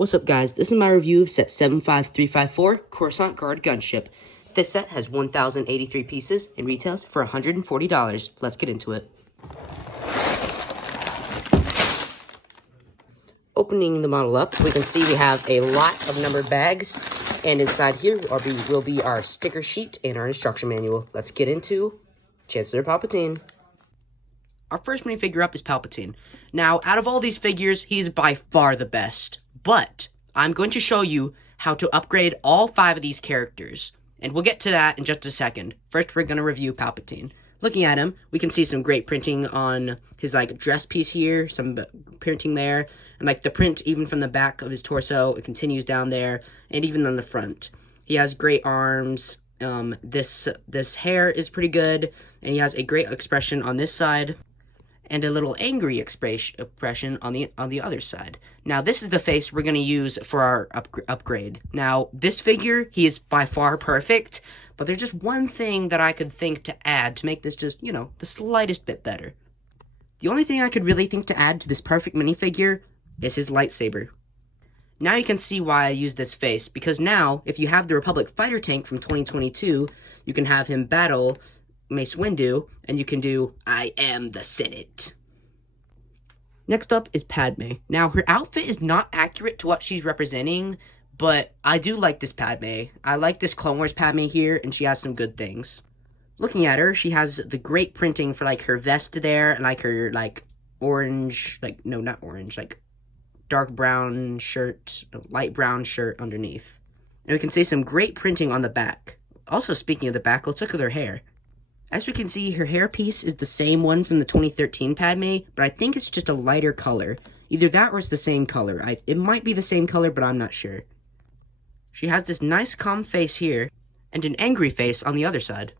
What's up, guys? This is my review of set 75354, Coruscant Guard Gunship. This set has 1,083 pieces and retails for $140. Let's get into it. Opening the model up, we can see we have a lot of numbered bags, and inside here will be our sticker sheet and our instruction manual. Let's get into Chancellor Palpatine. Our first minifigure up is Palpatine. Now, out of all these figures, he is by far the best. But I'm going to show you how to upgrade all 5 of these characters. And we'll get to that in just a second. First, we're going to review Palpatine. Looking at him, we can see some great printing on his, dress piece here. Some printing there. And, the print even from the back of his torso, it continues down there. And even on the front. He has great arms. This hair is pretty good. And he has a great expression on this side. And a little angry expression on the other side. Now, this is the face we're going to use for our upgrade. Now, this figure, he is by far perfect, but there's just one thing that I could think to add to make this just, the slightest bit better. The only thing I could really think to add to this perfect minifigure is his lightsaber. Now you can see why I use this face, because now, if you have the Republic fighter tank from 2022, you can have him battle Mace Windu, and you can do, I am the Senate. Next up is Padme. Now, her outfit is not accurate to what she's representing, but I do like this Padme. I like this Clone Wars Padme here, and she has some good things. Looking at her, she has the great printing for, her vest there, and, her, orange, no, not orange, dark brown shirt, light brown shirt underneath. And we can see some great printing on the back. Also, speaking of the back, let's look at her hair. As we can see, her hairpiece is the same one from the 2013 Padme, but I think it's just a lighter color. Either that or it's the same color. It might be the same color, but I'm not sure. She has this nice calm face here, and an angry face on the other side.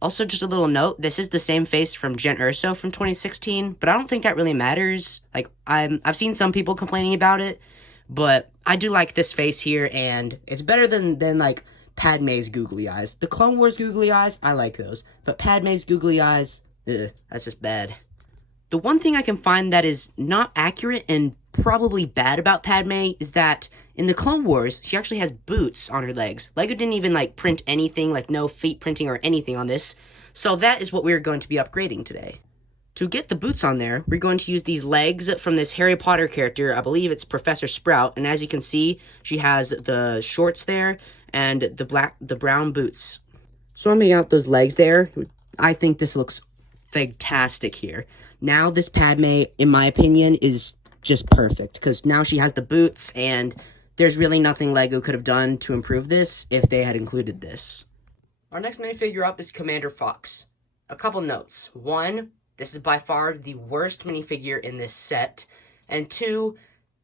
Also, just a little note, this is the same face from Jen Erso from 2016, but I don't think that really matters. I've seen some people complaining about it, but I do like this face here, and it's better than Padme's googly eyes. The Clone Wars googly eyes, I like those. But Padme's googly eyes, that's just bad. The one thing I can find that is not accurate and probably bad about Padme is that in the Clone Wars, she actually has boots on her legs. LEGO didn't even, print anything, no feet printing or anything on this. So that is what we're going to be upgrading today. To get the boots on there, we're going to use these legs from this Harry Potter character. I believe it's Professor Sprout. And as you can see, she has the shorts there and the brown boots. So I'm making out those legs there. I think this looks fantastic here. Now this Padme, in my opinion, is just perfect. Because now she has the boots, and there's really nothing LEGO could have done to improve this if they had included this. Our next minifigure up is Commander Fox. A couple notes. 1, this is by far the worst minifigure in this set. And 2,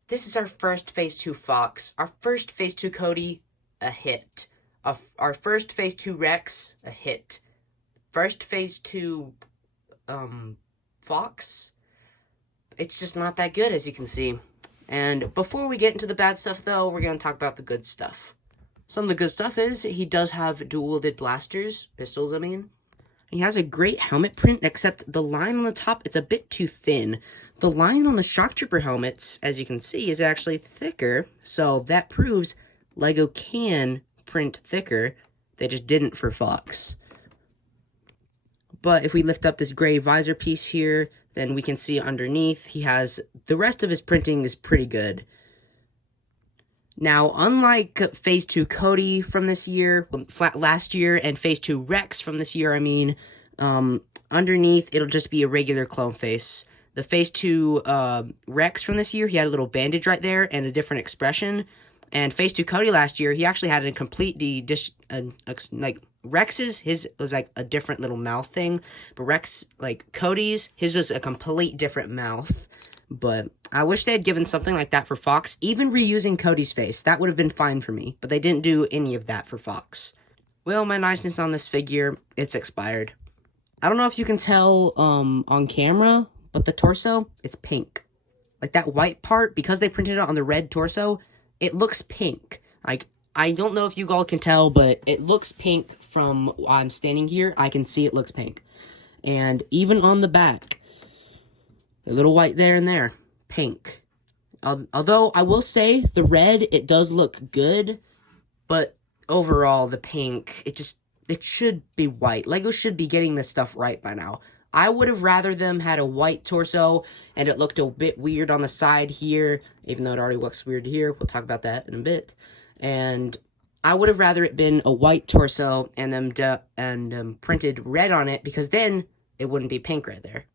this is our first Phase 2 Fox. Our first Phase 2 Cody, a hit. Our first Phase 2 Rex, a hit. First Phase 2 Fox, it's just not that good, as you can see. And before we get into the bad stuff, though, we're going to talk about the good stuff. Some of the good stuff is he does have dual-wielded pistols, I mean. He has a great helmet print, except the line on the top, it's a bit too thin. The line on the Shock Trooper helmets, as you can see, is actually thicker, so that proves LEGO can print thicker. They just didn't for Fox. But if we lift up this gray visor piece here, then we can see underneath he has the rest of his printing is pretty good. Now, unlike Phase 2 Cody from this year, last year, and Phase 2 Rex from this year, underneath it'll just be a regular clone face. The Phase 2 Rex from this year, he had a little bandage right there and a different expression. And Phase 2 Cody last year, he actually had a completely, Rex's, his was a different little mouth thing. But Cody's, his was a complete different mouth. But I wish they had given something like that for Fox. Even reusing Cody's face, that would have been fine for me. But they didn't do any of that for Fox. Well, my niceness on this figure, it's expired. I don't know if you can tell on camera, but the torso, it's pink. That white part, because they printed it on the red torso, it looks pink. I don't know if you all can tell, but it looks pink from I'm standing here. I can see it looks pink. And even on the back, a little white there and there, pink. Although I will say the red, it does look good, but overall the pink, it should be white. LEGO should be getting this stuff right by now. I would have rather them had a white torso, and it looked a bit weird on the side here, even though it already looks weird here. We'll talk about that in a bit. And I would have rather it been a white torso and them printed red on it, because then it wouldn't be pink right there.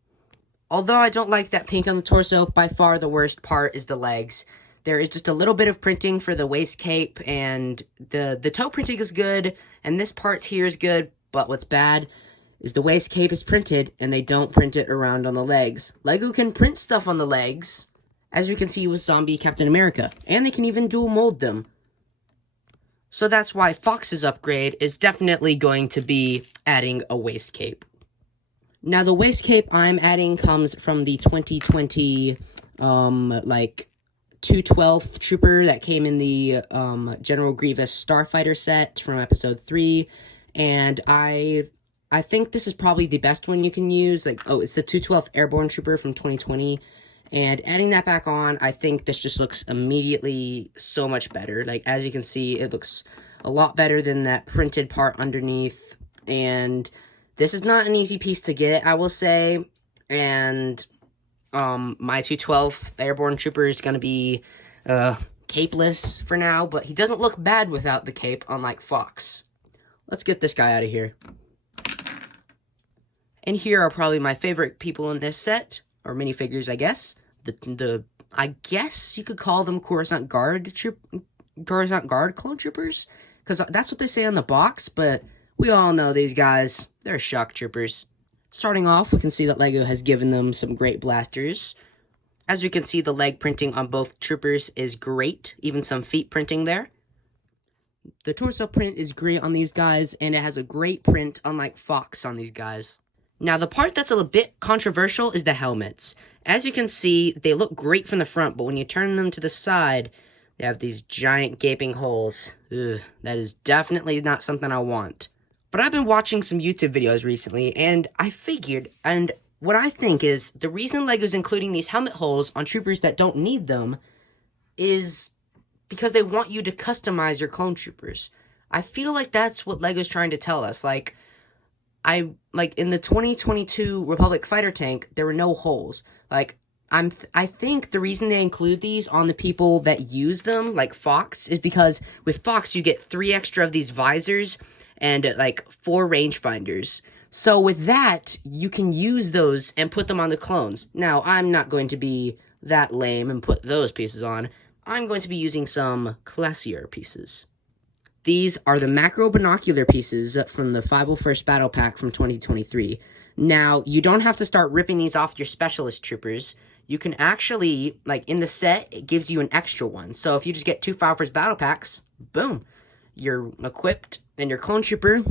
Although I don't like that pink on the torso, by far the worst part is the legs. There is just a little bit of printing for the waist cape, and the toe printing is good, and this part here is good, but what's bad is the waist cape is printed, and they don't print it around on the legs. LEGO can print stuff on the legs, as we can see with Zombie Captain America, and they can even dual mold them. So that's why Fox's upgrade is definitely going to be adding a waist cape. Now, the waist cape I'm adding comes from the 2020, 212th Trooper that came in the, General Grievous Starfighter set from Episode 3, and I think this is probably the best one you can use. It's the 212th Airborne Trooper from 2020, and adding that back on, I think this just looks immediately so much better. As you can see, it looks a lot better than that printed part underneath, and this is not an easy piece to get, I will say, and my 212th Airborne Trooper is going to be capeless for now, but he doesn't look bad without the cape, unlike Fox. Let's get this guy out of here. And here are probably my favorite people in this set, or minifigures, I guess. I guess you could call them Coruscant Guard clone troopers, because that's what they say on the box, but we all know these guys, they're shock troopers. Starting off, we can see that LEGO has given them some great blasters. As we can see, the leg printing on both troopers is great, even some feet printing there. The torso print is great on these guys, and it has a great print, unlike Fox, on these guys. Now, the part that's a bit controversial is the helmets. As you can see, they look great from the front, but when you turn them to the side, they have these giant gaping holes. Ugh, that is definitely not something I want. But I've been watching some YouTube videos recently, and I figured, and what I think is, the reason LEGO's including these helmet holes on troopers that don't need them is because they want you to customize your clone troopers. I feel like that's what LEGO's trying to tell us. In the 2022 Republic fighter tank, there were no holes. I think the reason they include these on the people that use them, like Fox, is because with Fox you get 3 extra of these visors and 4 rangefinders. So with that, you can use those and put them on the clones. Now, I'm not going to be that lame and put those pieces on. I'm going to be using some classier pieces. These are the macro binocular pieces from the 501st Battle Pack from 2023. Now, you don't have to start ripping these off your specialist troopers. You can actually, in the set, it gives you an extra one. So if you just get 2 501st Battle Packs, boom, you're equipped, and your clone trooper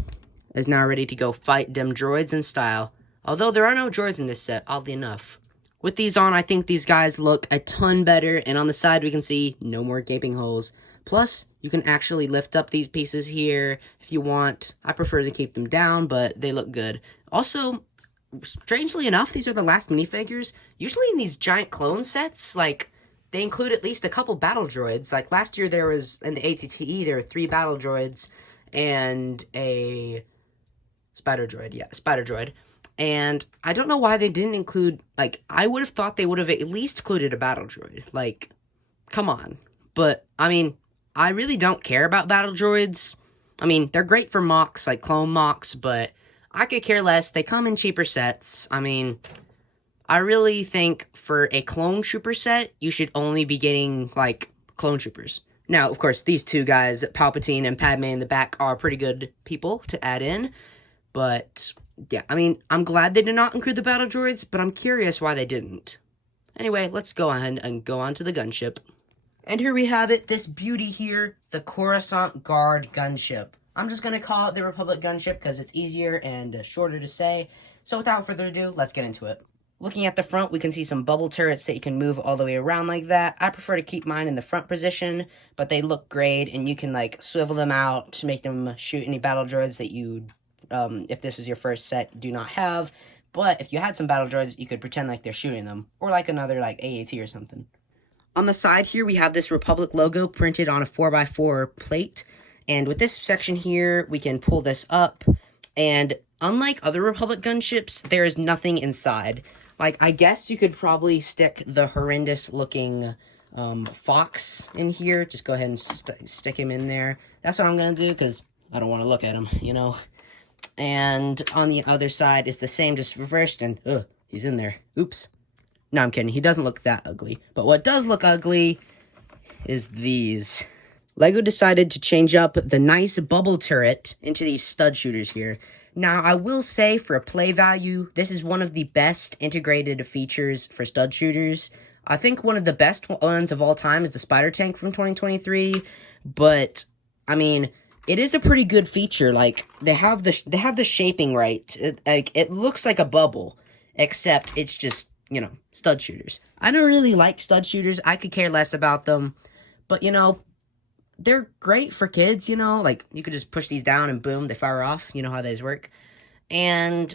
is now ready to go fight them droids in style. Although there are no droids in this set, oddly enough. With these on, I think these guys look a ton better, and on the side we can see no more gaping holes. Plus, you can actually lift up these pieces here if you want. I prefer to keep them down, but they look good. Also, strangely enough, these are the last minifigures. Usually in these giant clone sets, they include at least a couple battle droids. Last year there was, in the ATTE, there were 3 battle droids and a spider droid. Yeah, spider droid. And I don't know why they didn't include, I would have thought they would have at least included a battle droid. Come on. But, I really don't care about battle droids. They're great for mocks, clone mocks, but I could care less. They come in cheaper sets. I really think for a clone trooper set, you should only be getting, clone troopers. Now, of course, these 2 guys, Palpatine and Padme in the back, are pretty good people to add in. But, yeah, I'm glad they did not include the battle droids, but I'm curious why they didn't. Anyway, let's go ahead and go on to the gunship. And here we have it, this beauty here, the Coruscant Guard gunship. I'm just going to call it the Republic gunship because it's easier and shorter to say. So without further ado, let's get into it. Looking at the front, we can see some bubble turrets that you can move all the way around like that. I prefer to keep mine in the front position, but they look great, and you can, swivel them out to make them shoot any battle droids that you, if this was your first set, do not have. But if you had some battle droids, you could pretend like they're shooting them, or another, AAT or something. On the side here, we have this Republic logo printed on a 4x4 plate. And with this section here, we can pull this up. And unlike other Republic gunships, there is nothing inside. Like, I guess you could probably stick the horrendous looking Fox in here. Just go ahead and stick him in there. That's what I'm going to do, because I don't want to look at him, you know. And on the other side, it's the same, just reversed, and, he's in there. Oops. No, I'm kidding. He doesn't look that ugly. But what does look ugly is these. LEGO decided to change up the nice bubble turret into these stud shooters here. Now, I will say, for a play value, this is one of the best integrated features for stud shooters. I think one of the best ones of all time is the Spider Tank from 2023. But, I mean, it is a pretty good feature. Like, they have the shaping right. It looks like a bubble, except it's just, you know, stud shooters. I don't really like stud shooters. I could care less about them. But, you know, they're great for kids, you know. Like, you could just push these down and boom, they fire off. You know how those work. And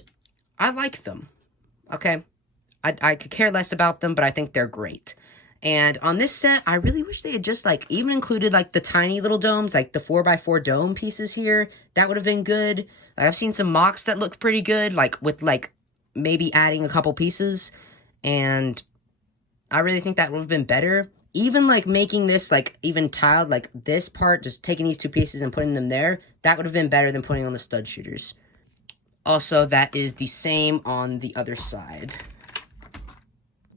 I like them. Okay? I could care less about them, but I think they're great. And on this set, I really wish they had just, like, even included, like, the tiny little domes, like the 4x4 dome pieces here. That would have been good. Like, I've seen some mocks that look pretty good, like, with, like, maybe adding a couple pieces. And I really think that would have been better. Even, like, making this, like, even tiled, like, this part, just taking these two pieces and putting them there, that would have been better than putting on the stud shooters. Also, that is the same on the other side.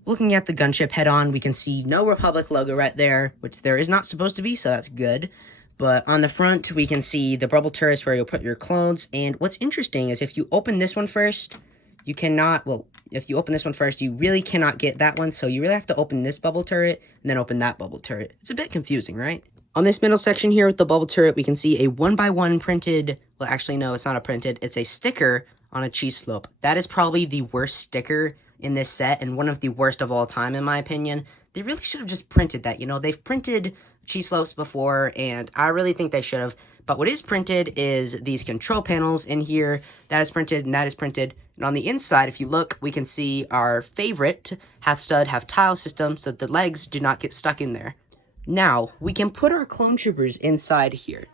Looking at the gunship head-on, we can see no Republic logo right there, which there is not supposed to be, so that's good. But on the front, we can see the bubble turrets where you'll put your clones. And what's interesting is if you open this one first, you cannot, well, if you open this one first, you really cannot get that one. So you really have to open this bubble turret and then open that bubble turret. It's a bit confusing, right? On this middle section here with the bubble turret, we can see a 1x1 printed, well, actually, no, it's not a printed. It's a sticker on a cheese slope. That is probably the worst sticker in this set and one of the worst of all time, in my opinion. They really should have just printed that, you know. They've printed cheese slopes before, and I really think they should have. But what is printed is these control panels in here. That is printed, and that is printed. And on the inside, if you look, we can see our favorite half stud, half tile system so that the legs do not get stuck in there. Now, we can put our clone troopers inside here.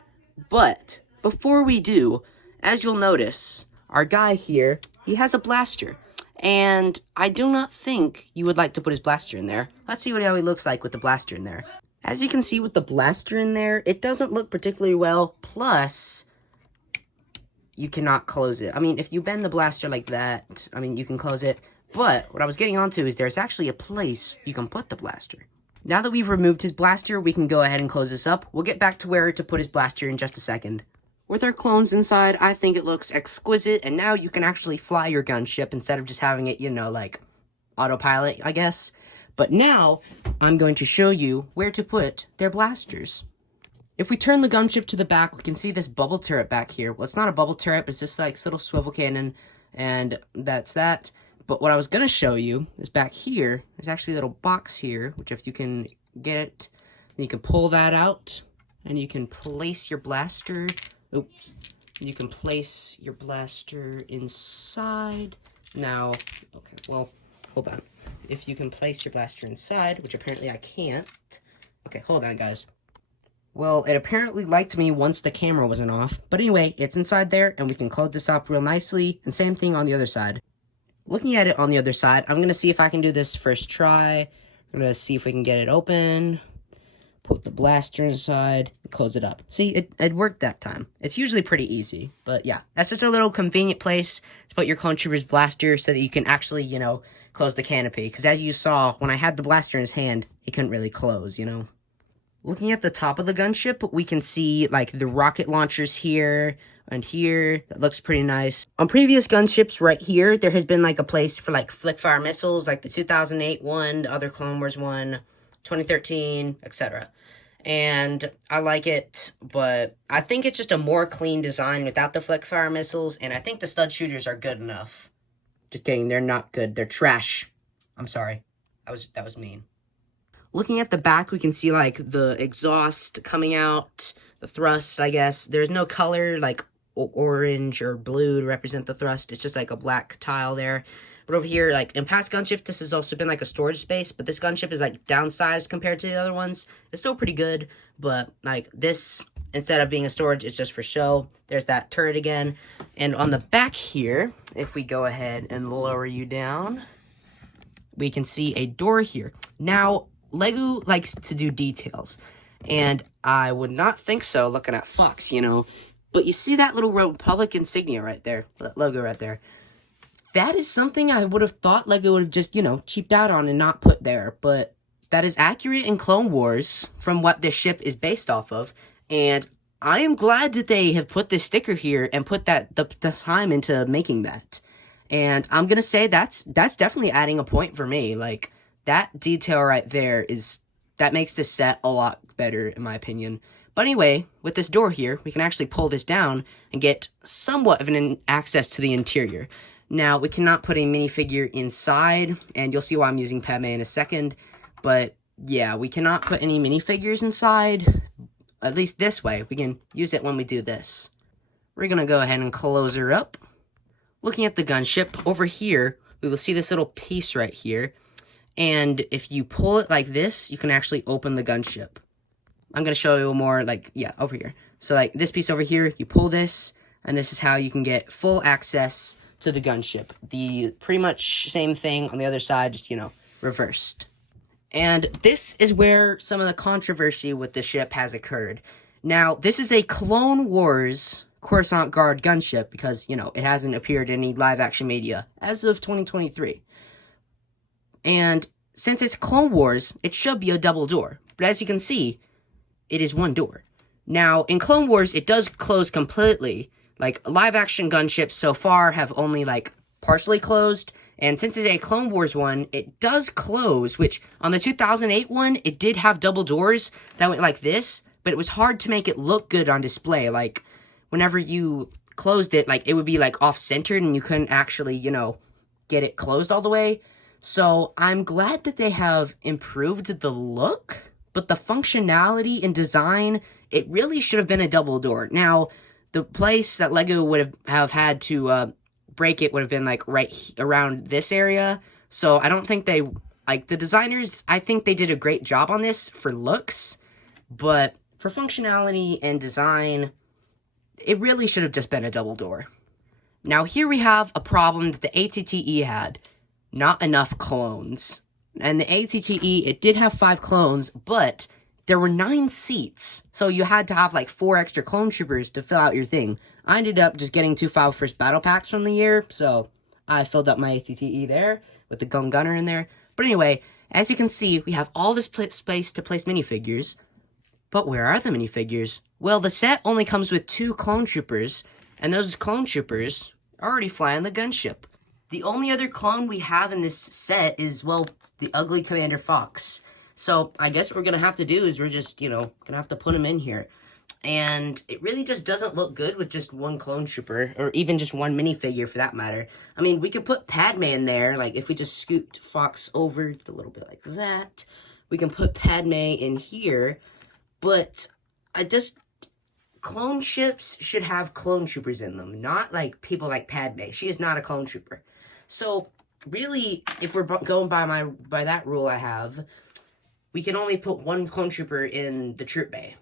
But before we do, as you'll notice, our guy here, he has a blaster. And I do not think you would like to put his blaster in there. Let's see how he looks like with the blaster in there. As you can see with the blaster in there, it doesn't look particularly well. Plus, you cannot close it. I mean, if you bend the blaster like that, I mean, you can close it. But what I was getting onto is there's actually a place you can put the blaster. Now that we've removed his blaster, we can go ahead and close this up. We'll get back to where to put his blaster in just a second. With our clones inside, I think it looks exquisite, and now you can actually fly your gunship instead of just having it, you know, like, autopilot, I guess. But now, I'm going to show you where to put their blasters. If we turn the gunship to the back, we can see this bubble turret back here. Well, it's not a bubble turret, but it's just like this little swivel cannon, and that's that. But what I was going to show you is back here, there's actually a little box here, which if you can get it, you can pull that out, and you can place your blaster. Oops. You can place your blaster inside. Now, okay, well, hold on. If you can place your blaster inside, which apparently I can't. Okay, hold on, guys. Well, it apparently liked me once the camera wasn't off. But anyway, it's inside there, and we can close this up real nicely. And same thing on the other side. Looking at it on the other side, I'm going to see if I can do this first try. I'm going to see if we can get it open. Put the blaster inside, and close it up. See, it worked that time. It's usually pretty easy, but yeah. That's just a little convenient place to put your clone trooper's blaster so that you can actually, you know, close the canopy. Because as you saw, when I had the blaster in his hand, he couldn't really close, you know. Looking at the top of the gunship, we can see, like, the rocket launchers here and here. That looks pretty nice. On previous gunships right here, there has been, like, a place for, like, flick-fire missiles, like the 2008 one, the other Clone Wars one, 2013, etc. And I like it, but I think it's just a more clean design without the flick-fire missiles, and I think the stud shooters are good enough. Just kidding, they're not good. They're trash. I'm sorry. That was mean. Looking at the back, we can see, like, the exhaust coming out, the thrust, I guess. There's no color, like, orange or blue to represent the thrust. It's just, like, a black tile there. But over here, like, in past gunship, this has also been, like, a storage space. But this gunship is, like, downsized compared to the other ones. It's still pretty good. But, like, this, instead of being a storage, it's just for show. There's that turret again. And on the back here, if we go ahead and lower you down, we can see a door here. Now, LEGO likes to do details. And I would not think so looking at Fox, you know. But you see that little Republic insignia right there, that logo right there. That is something I would have thought LEGO would have just, you know, cheaped out on and not put there. But that is accurate in Clone Wars from what this ship is based off of. And I am glad that they have put this sticker here and put the time into making that. And I'm going to say that's definitely adding a point for me. Like, that detail right there that makes this set a lot better, in my opinion. But anyway, with this door here, we can actually pull this down and get somewhat of an access to the interior. Now, we cannot put a minifigure inside, and you'll see why I'm using Padme in a second. But, yeah, we cannot put any minifigures inside, at least this way. We can use it when we do this. We're going to go ahead and close her up. Looking at the gunship, over here, we will see this little piece right here. And if you pull it like this, you can actually open the gunship. I'm going to show you more, like, yeah, over here. So, like, this piece over here, you pull this, and this is how you can get full access to the gunship. The pretty much same thing on the other side, just, you know, reversed. And this is where some of the controversy with the ship has occurred. Now, this is a Clone Wars Coruscant Guard gunship because, you know, it hasn't appeared in any live-action media as of 2023. And since it's Clone Wars, it should be a double door. But as you can see, it is one door. Now, in Clone Wars, it does close completely. Like, live-action gunships so far have only, like, partially closed. And since it's a Clone Wars one, it does close, which on the 2008 one, it did have double doors that went like this. But it was hard to make it look good on display. Like, whenever you closed it, like, it would be, like, off-centered and you couldn't actually, you know, get it closed all the way. So, I'm glad that they have improved the look, but the functionality and design, it really should have been a double door. Now, the place that LEGO would have had to break it would have been, like, right around this area. So, I don't think like, the designers, I think they did a great job on this for looks, but for functionality and design, it really should have just been a double door. Now, here we have a problem that the ATTE had. Not enough clones. And the ATTE, it did have 5 clones, but there were 9 seats. So you had to have, like, 4 extra clone troopers to fill out your thing. I ended up just getting 2 5 battle packs from the year, so I filled up my ATTE there with the gunner in there. But anyway, as you can see, we have all this space to place minifigures. But where are the minifigures? Well, the set only comes with 2 clone troopers, and those clone troopers are already flying the gunship. The only other clone we have in this set is, well, the ugly Commander Fox. So, I guess what we're going to have to do is we're just, you know, going to have to put him in here. And it really just doesn't look good with just one clone trooper, or even just one minifigure for that matter. I mean, we could put Padme in there, like, if we just scoot Fox over a little bit like that. We can put Padme in here, but clone ships should have clone troopers in them, not, like, people like Padme. She is not a clone trooper. So, really, if we're going by that rule I have, we can only put 1 clone trooper in the troop bay.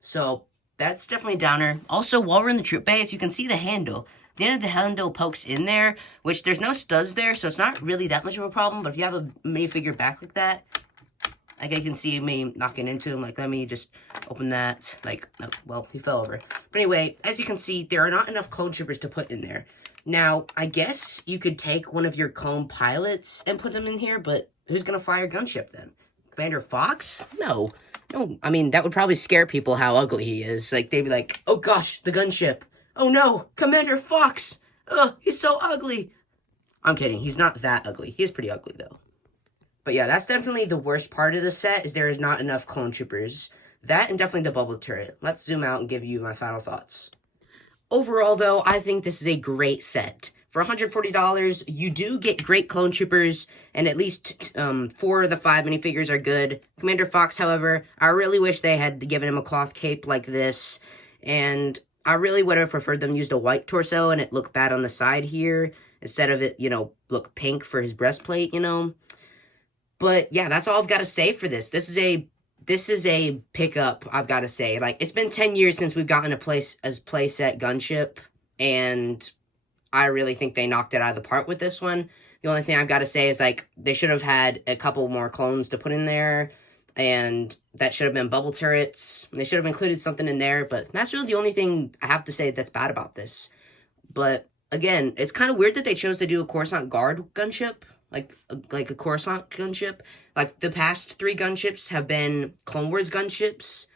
So, that's definitely a downer. Also, while we're in the troop bay, if you can see the handle, the end of the handle pokes in there, which there's no studs there, so it's not really that much of a problem. But if you have a minifigure back like that, like, you can see me knocking into him. Like, let me just open that. Like, oh, well, he fell over. But anyway, as you can see, there are not enough clone troopers to put in there. Now, I guess you could take one of your clone pilots and put them in here, but who's going to fly your gunship then? Commander Fox? No. No, I mean, that would probably scare people how ugly he is. Like, they'd be like, oh gosh, the gunship. Oh no, Commander Fox. Ugh, he's so ugly. I'm kidding, he's not that ugly. He is pretty ugly, though. But yeah, that's definitely the worst part of the set, is there is not enough clone troopers. That and definitely the bubble turret. Let's zoom out and give you my final thoughts. Overall, though, I think this is a great set. For $140, you do get great clone troopers, and at least 4 of the 5 minifigures are good. Commander Fox, however, I really wish they had given him a cloth cape like this, and I really would have preferred them used a white torso and it looked bad on the side here, instead of it, you know, look pink for his breastplate, you know. But yeah, that's all I've got to say for this. This is a pickup, I've got to say. Like, it's been 10 years since we've gotten a playset gunship, and I really think they knocked it out of the park with this one. The only thing I've got to say is, like, they should have had a couple more clones to put in there, and that should have been bubble turrets. They should have included something in there, but that's really the only thing I have to say that's bad about this. But, again, it's kind of weird that they chose to do a Coruscant Guard gunship, like a Coruscant gunship. Like, the past 3 gunships have been Clone Wars gunships,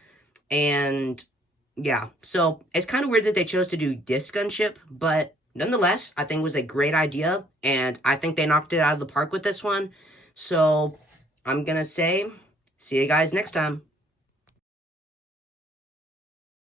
and, yeah. So, it's kind of weird that they chose to do this gunship, but nonetheless, I think it was a great idea, and I think they knocked it out of the park with this one. So, I'm gonna say, see you guys next time.